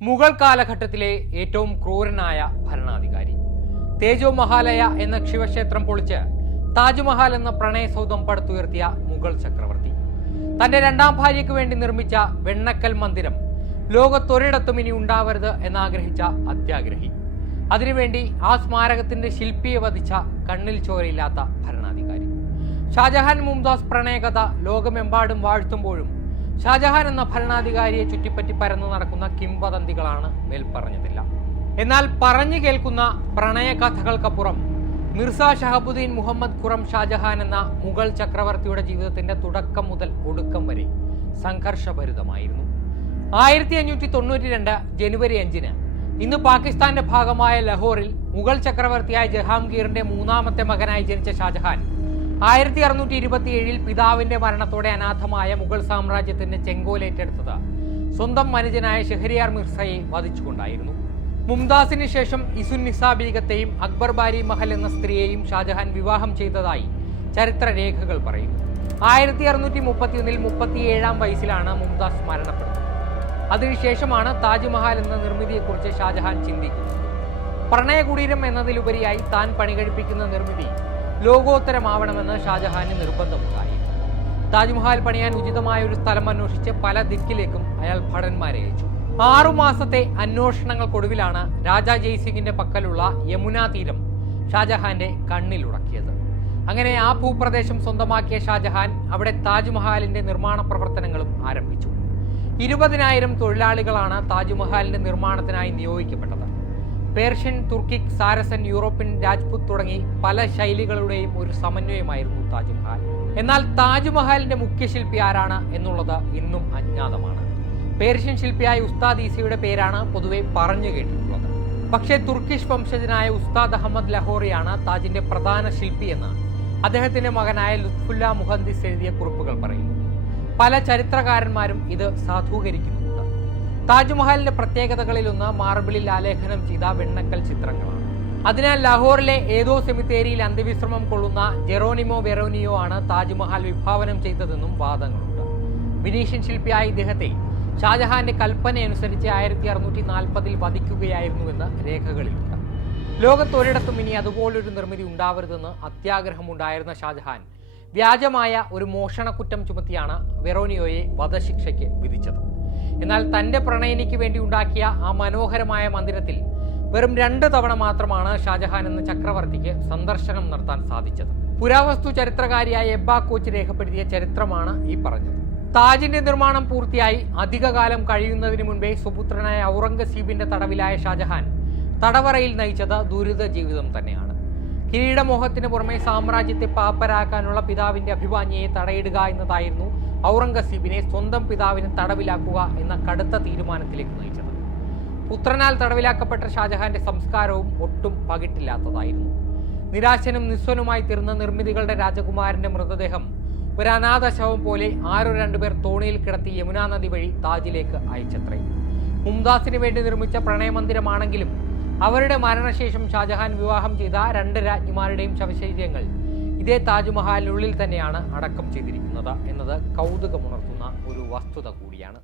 മുഗൾ കാലഘട്ടത്തിലെ ഏറ്റവും ക്രൂരനായ ഭരണാധികാരി. തേജോ മഹാലയ എന്ന ശിവക്ഷേത്രം പൊളിച്ച് താജ്മഹൽ എന്ന പ്രണയസൗധം പടുത്തുയർത്തിയ മുഗൾ ചക്രവർത്തി. തന്റെ രണ്ടാം ഭാര്യയ്ക്ക് വേണ്ടി നിർമ്മിച്ച വെണ്ണക്കൽ മന്ദിരം ലോകത്തൊരിടത്തും ഇനി ഉണ്ടാവരുത് എന്നാഗ്രഹിച്ച അത്യാഗ്രഹി. അതിനുവേണ്ടി ആ സ്മാരകത്തിന്റെ ശില്പിയെ വധിച്ച കണ്ണിൽ ചോരയില്ലാത്ത ഭരണാധികാരി. ഷാജഹാൻ മുംതാസ് പ്രണയകഥ ലോകമെമ്പാടും വാഴ്ത്തുമ്പോഴും ഷാജഹാൻ എന്ന ഭരണാധികാരിയെ ചുറ്റിപ്പറ്റി പരന്നു നടക്കുന്ന കിംവദന്തികളാണ് മേൽപ്പറഞ്ഞതില്ല. എന്നാൽ പറഞ്ഞു കേൾക്കുന്ന പ്രണയകഥകൾക്കപ്പുറം മിർസ ഷഹബുദ്ദീൻ മുഹമ്മദ് ഖുറം ഷാജഹാൻ എന്ന മുഗൾ ചക്രവർത്തിയുടെ ജീവിതത്തിന്റെ തുടക്കം മുതൽ ഒടുക്കം വരെ സംഘർഷഭരിതമായിരുന്നു. 1592 ജനുവരി 5 ഇന്ന് പാകിസ്ഥാന്റെ ഭാഗമായ ലഹോറിൽ മുഗൾ ചക്രവർത്തിയായ ജഹാംഗീറിന്റെ മൂന്നാമത്തെ മകനായി ജനിച്ച ഷാജഹാൻ 1627 പിതാവിന്റെ മരണത്തോടെ അനാഥമായ മുഗൾ സാമ്രാജ്യത്തിന്റെ ചെങ്കോലേറ്റെടുത്തത് സ്വന്തം മനുജനായ ഷെഹരിയാർ മിർസയെ വധിച്ചുകൊണ്ടായിരുന്നു. മുംതാസിന് ശേഷം ഇസുന്നിസ ബീഗത്തെയും അക്ബർ ബാരി മഹൽ എന്ന സ്ത്രീയെയും ഷാജഹാൻ വിവാഹം ചെയ്തതായി ചരിത്രരേഖകൾ പറയുന്നു. 1631 37 വയസ്സിലാണ് മുംതാസ് മരണപ്പെടുന്നത്. അതിനുശേഷമാണ് താജ്മഹൽ എന്ന നിർമ്മിതിയെക്കുറിച്ച് ഷാജഹാൻ ചിന്തിക്കുന്നത്. പ്രണയകുടീരം എന്നതിലുപരിയായി താൻ പണികഴിപ്പിക്കുന്ന നിർമ്മിതി ലോകോത്തരമാവണമെന്ന് ഷാജഹാന് നിർബന്ധമുണ്ടായി. താജ്മഹൽ പണിയാൻ ഉചിതമായ ഒരു സ്ഥലം അന്വേഷിച്ച് പല ദിക്കിലേക്കും അയാൾ ഭടന്മാരെ അയച്ചു. 6 മാസത്തെ അന്വേഷണങ്ങൾക്കൊടുവിലാണ് രാജാ ജയ്സിംഗിന്റെ പക്കലുള്ള യമുന തീരം ഷാജഹാന്റെ കണ്ണിലുടക്കിയത്. അങ്ങനെ ആ ഭൂപ്രദേശം സ്വന്തമാക്കിയ ഷാജഹാൻ അവിടെ താജ്മഹലിന്റെ നിർമ്മാണ പ്രവർത്തനങ്ങളും ആരംഭിച്ചു. 20,000 തൊഴിലാളികളാണ് താജ്മഹലിന്റെ നിർമ്മാണത്തിനായി നിയോഗിക്കപ്പെട്ടത്. പേർഷ്യൻ, തുർക്കിക്, സാരസൻ, യൂറോപ്യൻ, രാജ്പുത് തുടങ്ങി പല ശൈലികളുടെയും ഒരു സമന്വയമായിരുന്നു താജ്മഹൽ. എന്നാൽ താജ്മഹലിന്റെ മുഖ്യശില്പി ആരാണ് എന്നുള്ളത് ഇന്നും അജ്ഞാതമാണ്. പേർഷ്യൻ ശില്പിയായ ഉസ്താദ് ഈസയുടെ പേരാണ് പൊതുവെ പറഞ്ഞു കേട്ടിട്ടുള്ളത്. പക്ഷേ തുർക്കിഷ് വംശജനായ ഉസ്താദ് അഹമ്മദ് ലഹോറിയാണ് താജിന്റെ പ്രധാന ശില്പി എന്ന് അദ്ദേഹത്തിന്റെ മകനായ ലുത്ഫുല്ല മുഹന്ദിസ് എഴുതിയ കുറിപ്പുകൾ പറയുന്നു. പല ചരിത്രകാരന്മാരും ഇത് സാധൂകരിക്കുന്നുണ്ട്. താജ്മഹലിന്റെ പ്രത്യേകതകളിലൊന്ന് മാർബിളിൽ ആലേഖനം ചെയ്ത വെണ്ണക്കൽ ചിത്രങ്ങളാണ്. അതിനാൽ ലാഹോറിലെ ഏതോ സെമിത്തേരിയിൽ അന്ത്യവിശ്രമം കൊള്ളുന്ന ജെറോനിമോ വെറോനിയോ ആണ് താജ്മഹൽ വിഭാവനം ചെയ്തതെന്നും വാദങ്ങളുണ്ട്. വിനീഷ്യൻ ശില്പിയായ ഇദ്ദേഹത്തെ ഷാജഹാന്റെ കൽപ്പനയനുസരിച്ച് 1640 വധിക്കുകയായിരുന്നുവെന്ന് രേഖകളിലുണ്ട്. ലോകത്തൊരിടത്തും ഇനി അതുപോലൊരു നിർമ്മിതി ഉണ്ടാവരുതെന്ന് അത്യാഗ്രഹമുണ്ടായിരുന്ന ഷാജഹാൻ വ്യാജമായ ഒരു മോഷണക്കുറ്റം ചുമത്തിയാണ് വെറോനിയോയെ വധശിക്ഷയ്ക്ക് വിധിച്ചത്. എന്നാൽ തന്റെ പ്രണയിനിക്ക് വേണ്ടി ഉണ്ടാക്കിയ ആ മനോഹരമായ മന്ദിരത്തിൽ വെറും 2 തവണ മാത്രമാണ് ഷാജഹാൻ എന്ന ചക്രവർത്തിക്ക് സന്ദർശനം നടത്താൻ സാധിച്ചത്. പുരാവസ്തു ചരിത്രകാരിയായ എബ്ബ കോച്ച് രേഖപ്പെടുത്തിയ ചരിത്രമാണ് ഈ പറഞ്ഞത്. താജിന്റെ നിർമ്മാണം പൂർത്തിയായി അധികകാലം കഴിയുന്നതിന് മുൻപേ സുപുത്രനായ ഔറംഗസീബിന്റെ തടവിലായ ഷാജഹാൻ തടവറയിൽ നയിച്ചത് ദുരിത ജീവിതം തന്നെയാണ്. കിരീടമോഹത്തിന് പുറമെ സാമ്രാജ്യത്തെ പാപ്പരാക്കാനുള്ള പിതാവിന്റെ അഭിവാഞ്യയെ തടയിടുക എന്നതായിരുന്നു ഔറംഗസീബിനെ സ്വന്തം പിതാവിനെ തടവിലാക്കുക എന്ന കടുത്ത തീരുമാനത്തിലേക്ക് നയിച്ചത്. പുത്രനാൽ തടവിലാക്കപ്പെട്ട ഷാജഹാന്റെ സംസ്കാരവും ഒട്ടും പകിട്ടില്ലാത്തതായിരുന്നു. നിരാശനും നിസ്വനുമായി തീർന്ന നിർമ്മിതികളുടെ രാജകുമാരന്റെ മൃതദേഹം ഒരു അനാഥ ശവം പോലെ 2 പേർ തോണിയിൽ കിടത്തി യമുനാ നദി വഴി താജിലേക്ക് അയച്ചത്രേ. മുംതാസിന് വേണ്ടി നിർമ്മിച്ച പ്രണയമന്ദിരമാണെങ്കിലും അവരുടെ മരണശേഷം ഷാജഹാൻ വിവാഹം ചെയ്ത 2 രാജ്ഞിമാരുടെയും ശവശരീരങ്ങൾ ഇതേ താജ്മഹലിനുള്ളിൽ തന്നെയാണ് അടക്കം ചെയ്തിരിക്കുന്നത് എന്നത് കൗതുകമുണർത്തുന്ന ഒരു വസ്തുത കൂടിയാണ്.